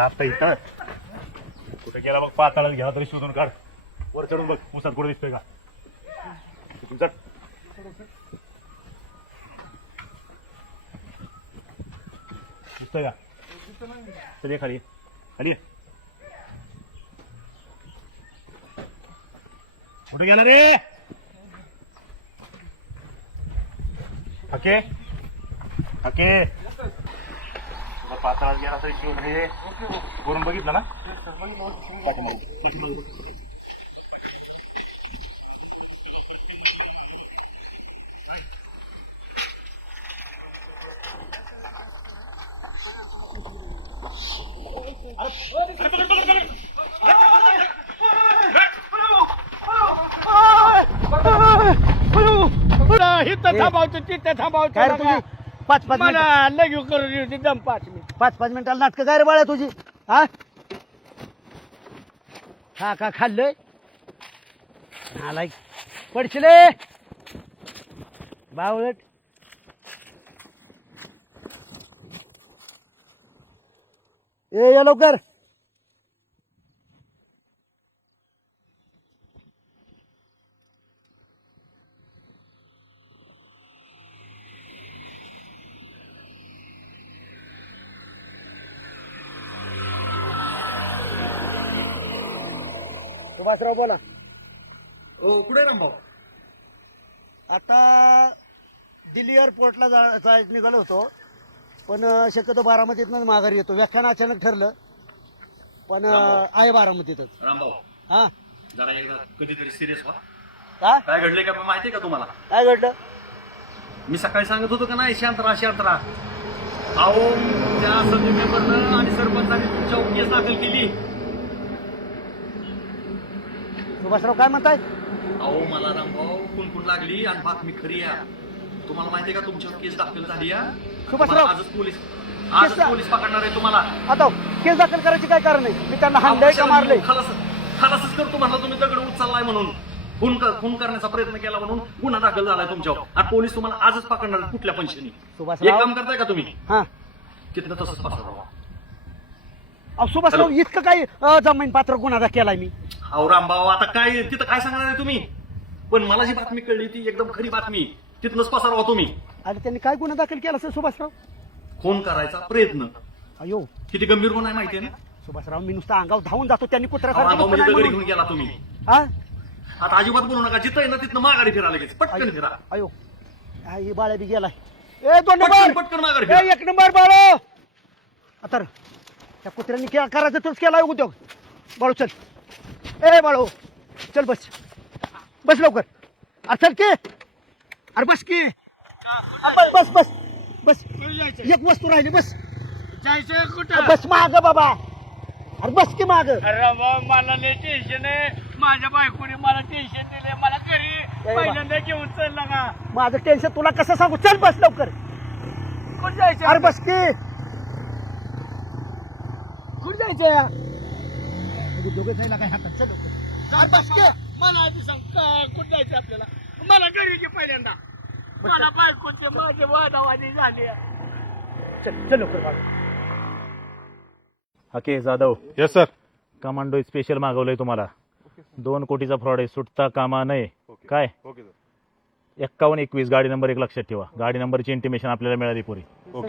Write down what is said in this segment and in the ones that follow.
आता इथं कुठे गेला बघ, पाताळात घ्या तरी शोधून काढ. वर चढून बघ मुसात कुठे दिसतोय का. चढ दिसतोय का. चल ये खाली, खाली कुठे गेला रे. हके हके पाताळात गेला तरी शोध रे. वरून बघितलं ना. पाच पाच लगेच करून दम 5 मिनिटाला नाटकं काय रे बाळा तुझी. हा हा का खाल्लंय आलाय पडशिले बावळट. ए या लवकर. सुभाषराव बोला. हो कुठे रामभाऊ. आता दिल्ली एअरपोर्टला जायचं निघालो होतो, पण शक्यतो बारामतीतनं माघारी येतो. व्याख्यान अचानक ठरलं, पण आहे बारामतीतच. रामभाऊ हा जरा एकदा कधीतरी सिरियस व्हा. का काय घडले का माहितीये का तुम्हाला. काय घडलं. मी सकाळी सांगत होतो का नाही, शांत राहा शांत राहा. अहो त्या समिती मेंबरनं आणि सरपंचाने तुमच्यावर केस दाखल केली. सुभाषराव काय म्हणताय. अहो मला रामभाऊ कुणकुण लागली आणि बातमी खरी आहे. तुम्हाला माहितीये का तुमच्यावर केस दाखल झाली आहे. सुभाषराव आजच पोलीस पकडणार आहे तुम्हाला. आता केस दाखल करायची काय कारण आहे. मी त्यांना हाणलंय का मारलंय. खलासच करतो म्हणला तुम्ही, दगड उचललाय म्हणून, खून करण्याचा प्रयत्न केला म्हणून गुन्हा दाखल झालाय तुमच्यावर आणि पोलीस तुम्हाला आजच पकडणार आहेत कुठल्या पंशाने. एक सुभाषराव काम करताय का तुम्ही, हा तिथनं तसंच पसरवा. अहो सुभाषराव इतकं काही जमीन पात्र गुन्हा केलाय मी. अहो रामभाऊ आता काय तिथं काय सांगणार आहे तुम्ही. पण मला जी बातमी कळली ती एकदम खरी बातमी, तिथनच पसरवा तुम्ही. आणि त्यांनी काय गुन्हा दाखल केला असेल सुभाषराव. खून करायचा प्रयत्न. अयो किती गंभीर गुन्हा आहे माहितीये ना. सुभाषराव मी नुसतं अंगावर धावून जातो, त्यांनी रामभाऊ म्हणजे कुत्र्यासारखं दगड घेऊन गेला तुम्ही. हा आता अजिबात बोलू नका. जिथं आहे ना तिथनं माघारी फिरा, लगेच पटकन फिरा. अयो ही बाळा बी गेलाय. ए 2 पटकन नंबर पटकन माघारी फिरा. 1 नंबर बाळो. आता त्या कुत्र्यांनी करायचं तूच केलाय उद्योग. बाळू चल. ए बाळू चल बस बस लवकर. अरे चल की. अरे बस की. बस बस बस. एक वस्तू राहिली बस. जायचं कुठं. बस माग बाबा. अरे बस की माग. अरे मला लय टेन्शन आहे. माझ्या बायकोने मला टेन्शन दिले. मला घरी पहिल्यांदा घेऊन चालला का. माझं टेन्शन तुला कसं सांगू. चल बस लवकर. कुठं जायचं. अरे बस की. कुठं जायचं. दोघं जायला काय हातात. चल लवकर. अरे बस की. मला आधी सांग कुठं जायचं आपल्याला. मला घरी घे पहिल्यांदा. मला बायकोचे माझे वादावादी झाले. चल चल लवकर बाळा. हके Jadhav. Yes sir. Commando special मागवलंय तुम्हाला. 2 कोटीचा फ्रॉड आहे, सुटता कामा नये. काय ओके सर. 5121 गाडी नंबर 1 लक्षात ठेवा. गाडी नंबरची इंटिमेशन आपल्याला मिळाली पुरी.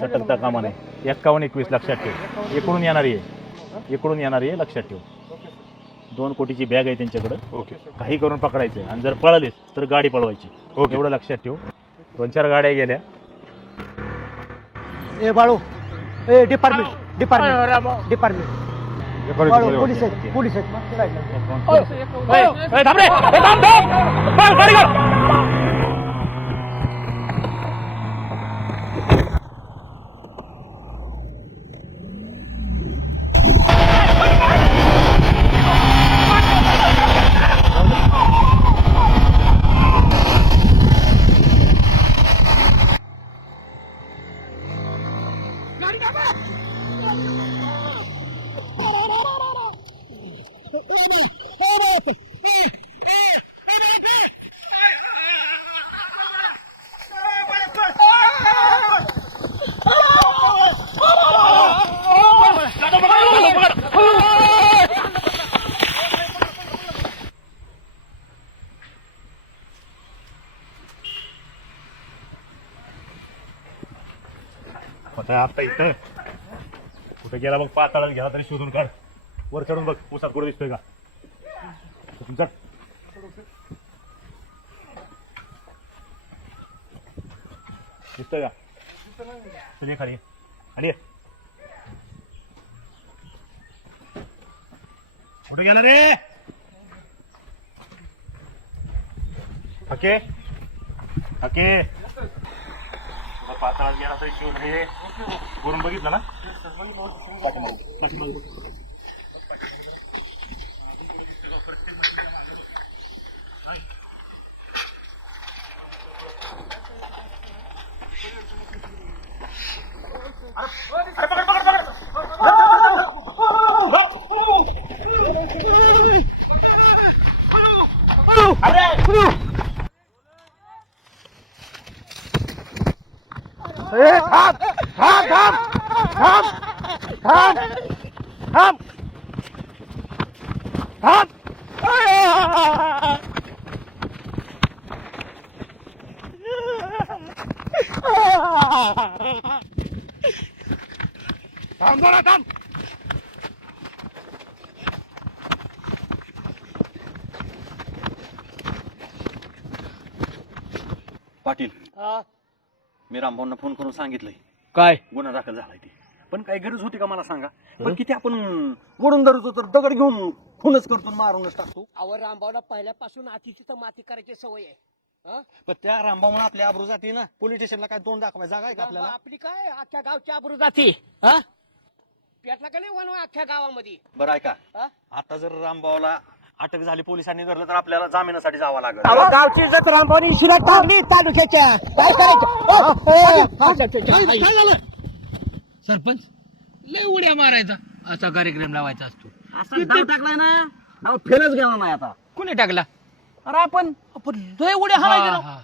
सटकता कामा नये. 5121 लक्षात ठेव. इकडून येणारी आहे, इकडून येणारी आहे, लक्षात ठेव. 2 कोटीची बॅग आहे त्यांच्याकडं. ओके. काही करून पकडायचं आणि जर पळालीस तर गाडी पळवायची. ओके. एवढं लक्षात ठेव. 2-4 गाड्या गेल्या. ए बाळू. ए department department department. Balu police आहेत पोलीस आहेत. थांब रे. थांब थांब. गाडी काढ. आता इथं कुठे गेला बघ, पाताळात घ्या तरी शोधून काढ. वर चढून बघ उसात कुठे दिसतोय का. चढ. दिसतोय का तुझी खाली आणि कुठे गेला रे. हके हके पाताळात गेला तरी शोध रे. वरून बघितलं ना. थांब थांब थांब थांब थांब थांब थांब. थांब जरा थांब. पाटील, मी रामभाऊंना फोन करून सांगितलंय काय गुन्हा दाखल झालाय ते. पण काही गरज होती का मला सांगा. पण किती आपण ओढून धरतो तर दगड घेऊन खूनच करतो आणि मारूनच टाकतो. अहो रामभाऊला पहिल्यापासून आतीची तर माती करायची सवय आहे. पण त्या रामभाऊमुळे आपली आबरू जाते ना. पोलीस स्टेशनला काय तोंड दाखवाय जागा आहे का आपल्याला. आपली काय अख्ख्या गावची आबरू जाती. पेटला का नाही वनवा अख्ख्या गावामध्ये. बरं आहे का, आता जर रामभाऊला अटक झाली पोलिसांनी धरलं तर आपल्याला जामिनासाठी जावं लागेल. गावची इज्जत रामभाऊनी इशिरा टाकली तालुक्याच्या. काय काय झालं सरपंच. लय उड्या मारायचा असा कार्यक्रम लावायचा असतो. असा डाव टाकलाय ना, फेलच गेला नाही आता. कोणी टाकला. अरे आपण लय उड्या हाणायच्या.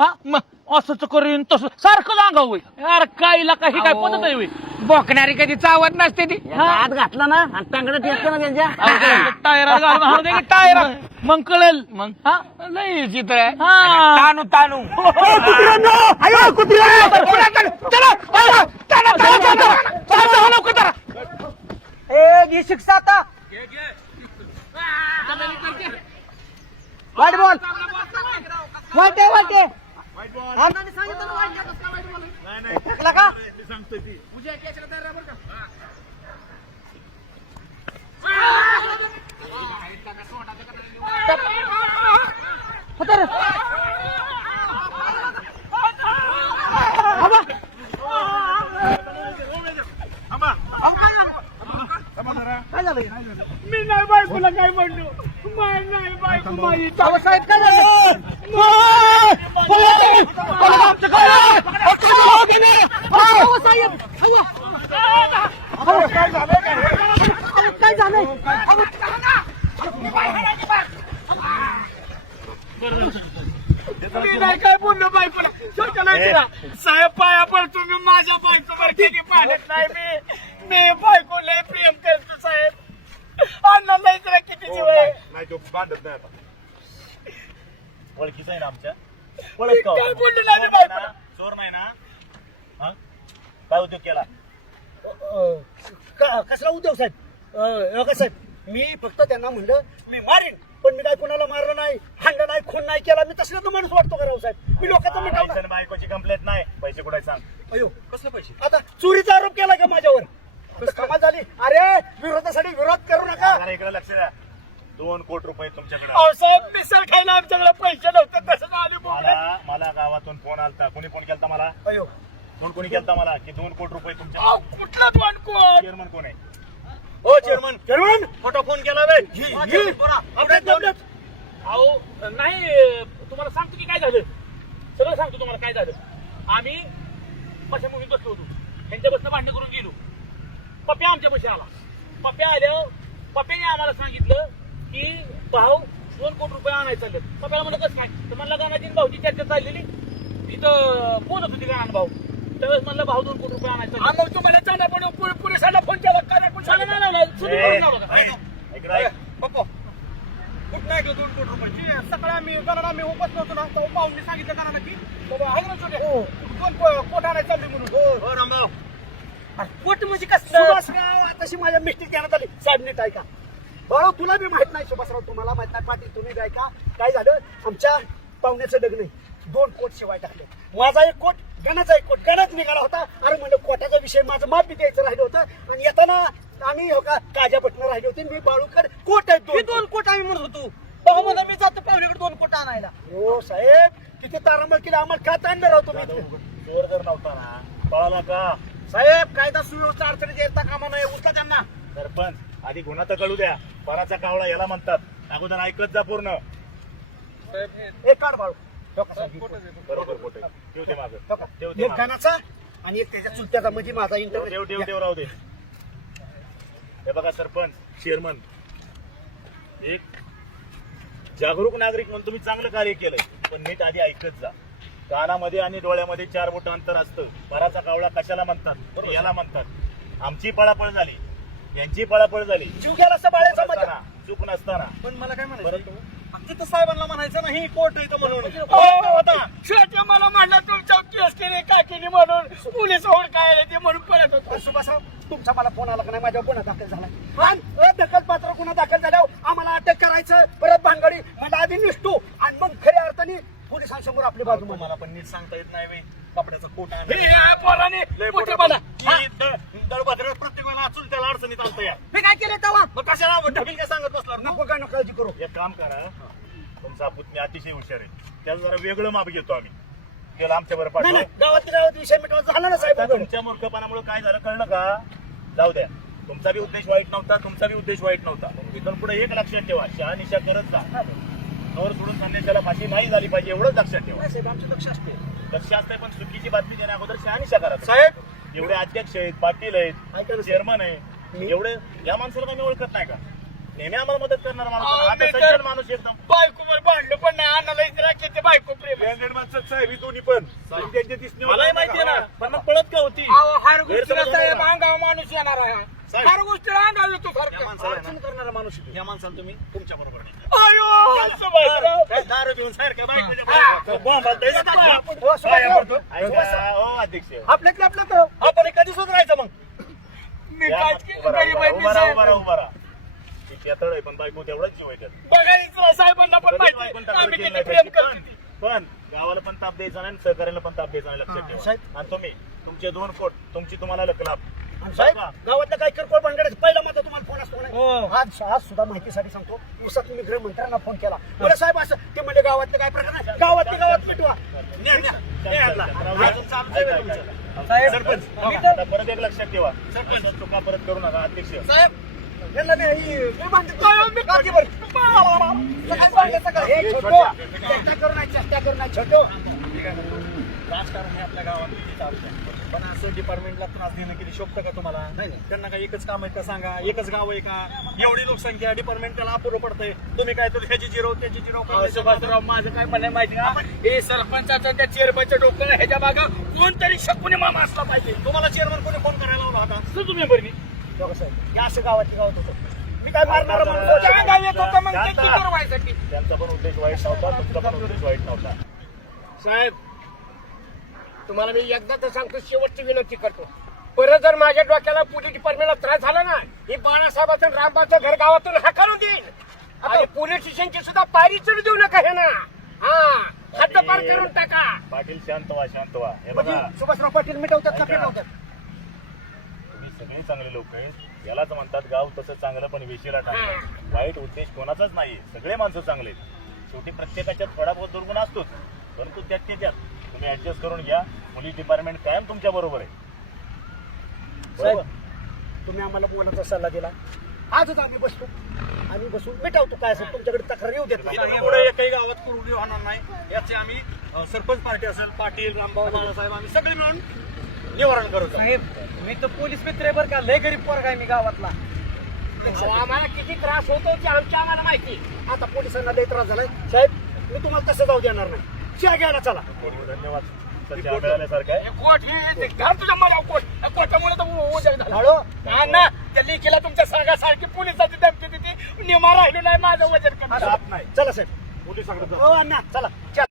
हा मग असंच करीन तसं सारखं अंगाव होईल. अरे काय काही काय पद्धत आहे होईल. बोकणारी कधी चावत नसते ती. हात घातला ना आणि टांगडं टेकते ना त्यांच्या टायरा घालून हाणू दे की टायरा. मग कळेल. मग हा लय चित्र आहे. तानू तानू शिक्षा आता वाईट बोल वाईटे वाईटे का मी नाही बायकोला काय म्हणलो. नाही बायको माझी. साहेब काय झालं काय झालं मी नाही काय बोललो बायकोला. साहेब पाया पडतो मी माझ्या बायकोवर कधी पाहत नाही. मी बायको लय प्रेम करतो साहेब. अण्णा नाही जरा किती जीव आहे. नाही तो बांधत नाही आता. ओळखीच आहे ना आमच्या. मी काय बोललो नाही मी बायकोला. चोर नाही ना. हा? काय उद्योग केला. कसला उद्योग साहेब. साहेब मी फक्त त्यांना म्हणलं मी मारीन, पण मी काय कोणाला मारलं नाही, हाणलं नाही, खून नाही केला. मी तसला तो माणूस वाटतो का राव साहेब. मी लोकांचं मिटवलं. बायकोची कंप्लेंट नाही. पैसे कुठे सांग. अयो कसले पैसे. आता चोरीचा आरोप केला का माझ्यावर. कमाल झाली. अरे विरोधासाठी विरोध करू नका. जरा इकडे लक्ष द्या. 2 कोटी रुपये तुमच्याकडे. अहो साहेब मिसळ खायला आमच्याकडे पैसे नव्हते. तसं आले मला गावातून फोन आलता. कोणी फोन केलता मला. अयो कोणी केलता मला की 2 कोटी रुपये तुमच्या. कुठला दोन कोण. चेअरमन कोण आहे. हो चेअरमन. चेअरमन फोटो फोन केला अहो नाही तुम्हाला सांगतो की काय झालं. सगळं सांगतो तुम्हाला काय झालं. आम्ही कशा मोहीम बसलो होतो. त्यांच्या बसनं भांडण करून गेलो. पप्प्या आमच्या पैसे आला. पप्प्या आल्यावर पप्प्याने आम्हाला सांगितलं की भाऊ 2 कोटी रुपये आणायचं चाललं. पप्प्याला म्हणलं कसं काय तर म्हणलं गाण्याची भाऊची चर्चा चाललेली तिथं बोलत होती गाणं भाऊ. त्यावेळेस म्हणलं भाऊ 2 कोटी रुपये आणायचं. मग तुम्हाला चांदा पण पोलिसांना फोन केला काय कुठं ऐकलं 2 कोटी रुपये. सकाळी आम्ही गणाला आम्ही उपत नव्हतो ना. भाऊंनी सांगितलं गणाला की आहे ना छोटे 2 कोट आणायचं चालली म्हणून. रामभाऊ कोट म्हणजे कसलं सुभाषराव तशी माझ्या मिस्टेक घेण्यात आली. साहेब नीट ऐका. बाळू तुला बी माहित नाही सुभाषराव, तुम्हाला माहित नाही, पाटील तुम्ही बी ऐका. काय झालं, आमच्या पाहुण्याचं लग्न आहे, 2 कोट शिवाय टाकले. माझा 1 कोट, गणाचा 1 कोट. गणाच निघाला होता. अरे म्हणलं कोटाचा विषय माझं माप बी द्यायचं राहिलं होतं आणि येताना आम्ही हो का काजापटणं राहिले होते. मी बाळूकर कोट आहेत 2 कोट आम्ही म्हणत होतो. तेव्हा मला मी जातो पाहुण्याकडे 2 कोट आणायला. हो साहेब, किती तारांबळ केली, आम्हाला का ताणलं राहतो मी इथे? चोर जर नव्हता ना पळाला का? साहेब कायदा सुव्यवस्था अडचणीत येता कामा नये, उचला त्यांना. सरपंच आधी गुन्हा तर कळू द्या. पराचा कावळा याला म्हणतात. अगोदर ऐकत जा पूर्ण. एक काढ बाळू. हो का साहेब? बरोबर खोटे ठेवते माझं. हो का? ठेवते एक माझं. गणाचा आणि एक त्याच्या चुलत्याचा, म्हणजे माझा ठेव इंटरव्ह्यू. ठेव राहू दे. हे बघा सरपंच, चेअरमन, एक जागरूक नागरिक म्हणून तुम्ही चांगलं कार्य केलंय, पण नीट आधी ऐकत जा. कानामध्ये आणि डोळ्यामध्ये 4 बोटं अंतर असतं. पराचा कावळा कशाला म्हणतात? याला म्हणतात. आमची पळापळ झाली, यांची पळापळ झाली. जीव गेला सबाळ्याचा मजा. नसताना, चूक नसताना. पण मला काय परत म्हणायचं, तिथं साहेबांना म्हणायचं नाही कोर्ट इथं म्हणून. शेवटी मला म्हणलं तुमच्या केस केली काय केली म्हणून पोलीस ओढ काय आले ते म्हणून परत होतो. सुभाषराव तुमचा मला फोन आला का नाही? माझ्यावर गुन्हा दाखल झाला आणि दखलपात्र गुन्हा दाखल झाल्यावर आम्हाला अटक करायचं, परत भानगडी म्हणजे आधी निष्ठू आणि मग खऱ्या अर्थाने पोलिसांसमोर आपली बाजू मांडू. मला पण नीट सांगता येत नाही कपड्याचं कोट पोराने दळभद्र प्रत्येक वेळेला अचून त्याला अडचणीत आणतं या. मी काय केलं तेव्हा? मग कशाला ढबील काय सांगत बसणार? नको काय नको काळजी करू. एक काम करा, तुमचा पुतणी अतिशय हुशार आहे, त्याला जरा वेगळं माप घेतो आम्ही. त्याला आमच्या बरोबर नाही पाठवा. नाही, गावात विषय मिटवा झाला ना साहेब. आता तुमच्या मूर्खपणामुळे काय झालं कळलं का? जाऊ द्या. तुमचा बी उद्देश वाईट नव्हता, तुमचा बी उद्देश वाईट नव्हता. इथून पुढे एक लक्षात ठेवा, शहानिशा करत जा. नवर सोडून संदेशाला फाशी नाही झाली पाहिजे, एवढंच लक्षात ठेवा. नाही साहेब, आमचं लक्ष असते. लक्ष असते, पण चुकीची बातमी देण्या अगोदर शहानिशा करा. साहेब एवढे अध्यक्ष आहेत, पाटील आहेत, चेअरमन आहे, एवढे या माणसाला काही ओळखत नाही का? नेहमी आम्हाला मदत करणार माणूस. अहो, आता मी तर- सज्जन माणूस एकदम. बायको भांडलो पण नाही अन्नाला इतरा किती बायको प्रेम आहे. साहेब ही दोन्ही पण त्यांच्या दिसणे मलाही माहिती आहे ना, पण मग पळत का होती? अहो, हर गोष्टीला गैरसमज साहेब होणार. अंगावर माणूस येणार आहे. साहेब. हर गोष्टीला अंगावर येतो या सारखं. माणसाला अडचण ना, करणारा माणूस. या माणसाला तुम्ही तुमच्या बरोबर अयो, सुभाषराव. काय दारू पिऊन सारखं बायकोच्या हा. बरोबर बॉम्ब घालतोय ना त्याला. हो, सुभाषराव. ऐका, हो अध्यक्ष, आपल्यातलं आपलं करू. आपण कधी सुधारायचं मग? मी या, काहीच केलं उभा राहा, नाही उभा माहिती राहा, उभा साहेब. राहा, उभा राहा. ती पेतळ आहे, पण बायको तेवढाच जीव आहे त्यात. बघा इतरा साहेबांना पण कधीच माहिती बायकोला आहे. तक्रार आम्ही केली किती नाही प्रेम त्याची. करतो. पण गावाला पण ताप द्यायचा नाही, सहकार्याला पण ताप द्यायचा नाही, लक्षात हा, ठेवा. साहेब. आणि तुम्ही तुमचे 2 कोट, तुमची तुम्हाला लकलाप. आणि साहेब गावातलं काय किरकोळ भानगडीचं पहिला माझा तुम्हाला फोन असतो नाही. हो. आज सुद्धा माहितीसाठी सांगतो, दिवसात मी गृहमंत्र्यांना फोन केला. बरं साहेब, असं ते म्हणजे गावातलं काय प्रकार नाही, गावातली गावात मिटवा. न्या, न्या. न्या यांना. अजून चालू आहे ऐका, तुमचं. ऐका. साहेब, सरपंच मी आता परत एक लक्षात ठेवा, असं चुका परत करू नका. अध्यक्ष साहेब यांना नाही, मी मानतो. मी काळजी बरं. सकाळी सांगितलं, सकाळी. हे छोटो, चेष्टा करू नाही, चेष्टा करू नाही, छोटो. राजकारण हे आपल्या गावात किती चालू आहे. पण असं डिपार्टमेंटला त्रास देणं किती शोभतं का तुम्हाला? नाही त्यांना काय एकच काम आहे का सांगा? एकच गाव आहे का? एवढी लोकसंख्या, डिपार्टमेंट त्याला अपुरं पडतंय. तुम्ही काय तर ह्याची जिरो त्याची जिरो सुभाषराव, माझं काय म्हणणं माहिती का? हे सरपंचाचं त्या चेअरमनच्या डोक्याला ह्याच्या बागा कोणतरी शकुनी मामा असला पाहिजे. तुम्हाला चेअरमन कोणी फोन करायला लावला होता? तर तुम्ही बरं बघा साहेब, हे असं गावातली गावात होतं. मी काय मारणार काय म्हणून गाव येत होतं मग ते करवायसाठी. त्यांचा पण उद्देश वाईट नव्हता, तुमचा पण उद्देश वाईट नव्हता. साहेब, तुम्हाला मी एकदा तर सांगतो, शेवटची विनंती करतो. परत जर माझ्या डोक्याला पोलीस डिपार्टमेंटला त्रास झाला ना, ही बाळासाहेबाचं रामबाचं घर गावातून हाकारून देईन. आणि पोलीस स्टेशनची सुद्धा पायरी चढू देऊ नका हे ना. हा, हद्दपार करून टाका. पाटील शांत व्हा, शांत व्हा. हे म्हणजे बघा, सुभाषराव पाटील मिटवतात का ऐका. मिटवतात? तुम्ही सगळे चांगले लोक आहेत. यालाच म्हणतात गाव तसं चांगलं पण वेशीला टाकतात. वाईट उद्देश कोणाचाच नाही, सगळे माणसं चांगले आहेत. शेवटी प्रत्येकाच्यात थोडा बहुत दुर्गुण असतोच, परंतु त्यात तुम्ही ऍडजस्ट करून घ्या. पोलीस डिपार्टमेंट कायम तुमच्या बरोबर आहे. साहेब, बरोबर? तुम्ही आम्हाला बोलायचा सल्ला दिला. आजच आम्ही बसतो, आम्ही बसून मिटवतो. काय असेल तुमच्याकडे तक्रार येऊ देत नाही. इथं पुढे एकही गावात कुरुली होणार नाही. याचे आम्ही सरपंच पार्टी असेल, पाटील, रामभाऊ, बाळासाहेब, आम्ही सगळे मिळून निवारण करू. साहेब, मी तर पोलीस मित्र आहे बरं का, लय गरीब पोरगा आहे मी गावातला. अहो, आम्हाला किती त्रास होतो ते आम्हाला माहिती. आता पोलिसांना लय त्रास झालाय. साहेब, मी तुम्हाला तसं जाऊ देणार नाही. चहा घ्यायला चला. धन्यवाद. सध्या मिळाल्यासारखं आहे. हे कोट हे घाल तुझ्या मला कोट. या कोटामुळे तर उद्या झाला. हळू. हा ना, त्या लेकीला तुमच्या सारखी पोलिसाची धमकी देते. निमा राहिलो नाही माझं वजन कमी. चला साहेब, पोलिसांकडे जा. हो अण्णा चला चला.